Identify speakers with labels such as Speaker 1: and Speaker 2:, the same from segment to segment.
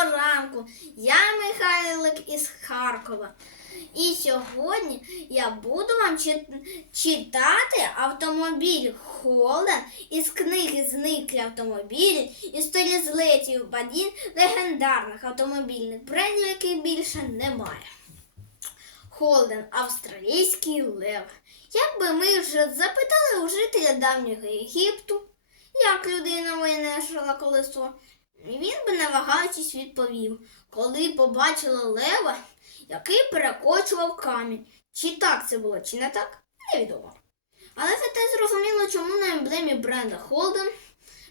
Speaker 1: Доброго ранку! Я Михайлик із Харкова. І сьогодні я буду вам читати автомобіль Холден із книги Зниклі автомобілі історії злетів падінь легендарних автомобільних брендів, яких більше немає. Холден австралійський лев. Якби ми вже запитали у жителя давнього Єгипту, як людина винайшла колесо, він би не вагаючись відповів, коли побачила лева, який перекочував камінь. Чи так це було, чи не так, невідомо. Але зате зрозуміло, чому на емблемі бренда Холден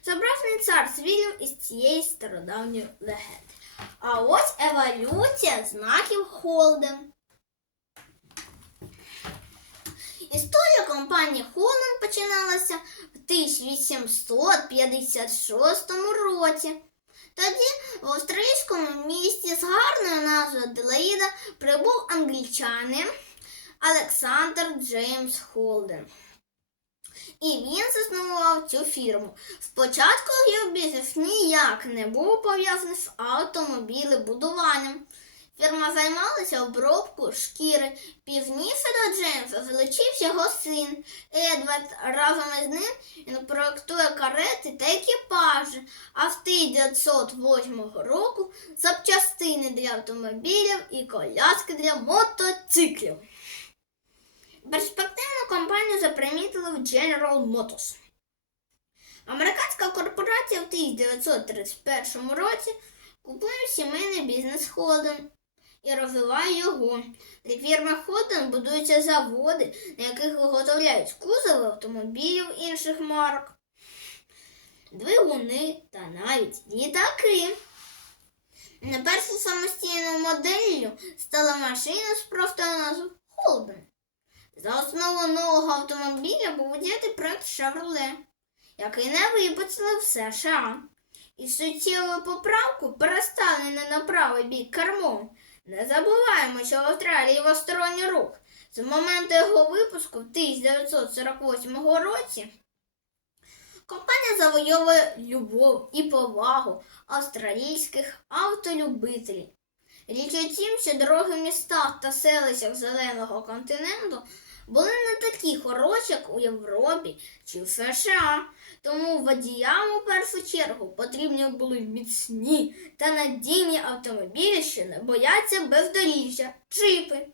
Speaker 1: зображений цар свілів із цієї стародавньої легенди. А ось еволюція знаків Холден. Історія компанії Холланд починалася в 1856 році. Тоді в австралійському місті з гарною назвою Делаїда прибув англічанин Олександр Джеймс Холден. І він заснував цю фірму. Спочатку його бізнес ніяк не був пов'язаний з автомобілебудуванням. Фірма займалася обробкою шкіри. Пізніше до Джеймса залучився його син Едвард. Разом із ним він проектує карети та екіпажі, а в 1908 року запчастини для автомобілів і коляски для мотоциклів. Перспективну компанію запримітили в General Motors. Американська корпорація в 1931 році купує сімейний бізнес Холден і розвиває його. Для фірми Холден будуються заводи, на яких виготовляють кузови автомобілів інших марок, двигуни та навіть літаки. Не першою самостійною моделлю стала машина з простою назвою Холден. За основу нового автомобіля був взятий проект Chevrolet, який не випустили в США. І суттєву поправку переставлені на правий бік кермом. Не забуваємо, що в Австралії восторонній рух. З моменту його випуску в 1948 році компанія завойовує любов і повагу австралійських автолюбителів. Річ у тім, що дороги в містах та селищах зеленого континенту були не такі хороші, як у Європі чи в США. Тому водіям у першу чергу потрібні були міцні та надійні автомобілі, що не бояться бездоріжжя, джипи.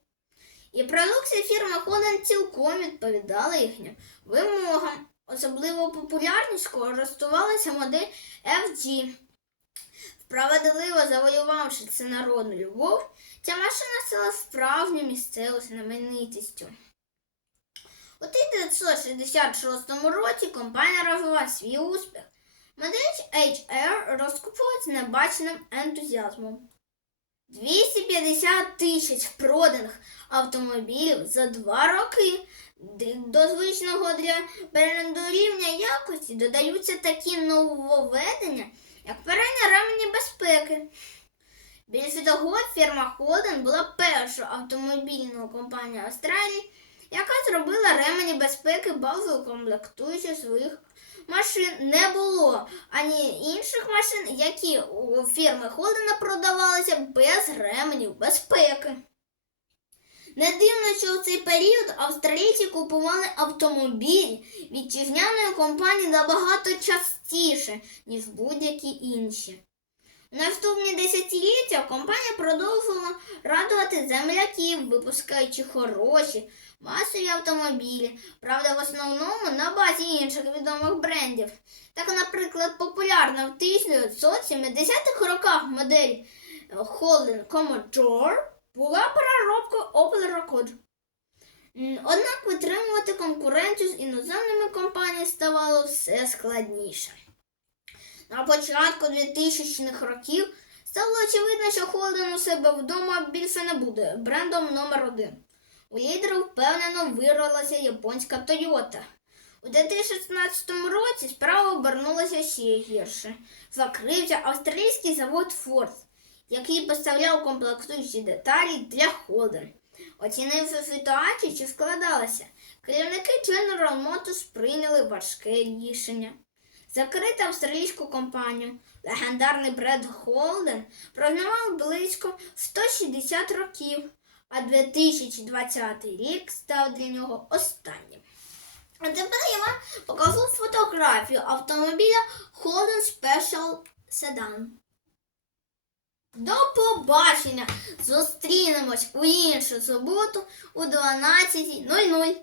Speaker 1: І продукція фірми Holland цілком відповідала їхнім вимогам. Особливо популярність користувалася модель FG. Справедливо завоювавши всенародну любов, ця машина стала справжньою місцевою знаменитістю. У 1966 році компанія розвила свій успіх. Модель HR розкупується небаченим ентузіазмом. 250 тисяч проданих автомобілів за два роки. До звичного для бренду рівня якості додаються такі нововведення, як передні ремені безпеки. Більше того, фірма Holden була першою автомобільною компанією Австралії, яка зробила ремені безпеки базовою комплектуючою своїх машин. Не було ані інших машин, які у фірми Холдена продавалися без ременів безпеки. Не дивно, що у цей період австралійці купували автомобіль вітчизняної компанії набагато частіше, ніж будь-які інші. Наступні десятиліття компанія продовжувала радувати земляків, випускаючи хороші, масові автомобілі, правда, в основному на базі інших відомих брендів. Так, наприклад, популярна в 1970-х роках модель е, Holden Commodore була переробкою Opel Rekord. Однак витримувати конкуренцію з іноземними компаніями ставало все складніше. На початку 2000-х років стало очевидно, що Холден у себе вдома більше не буде брендом номер один. У лідеру впевнено вирвалася японська Toyota. У 2016 році справа обернулася ще гірше. Закрився австралійський завод Ford, який поставляв комплектуючі деталі для Холден. Оцінивши ситуацію, чи складалася, керівники General Motors прийняли важке рішення. Закрити австралійську компанію. Легендарний бренд Холден прогнивав близько 160 років, а 2020 рік став для нього останнім. А тепер я вам покажу фотографію автомобіля Holden Special Sedan. До побачення! Зустрінемось у іншу суботу у 12.00.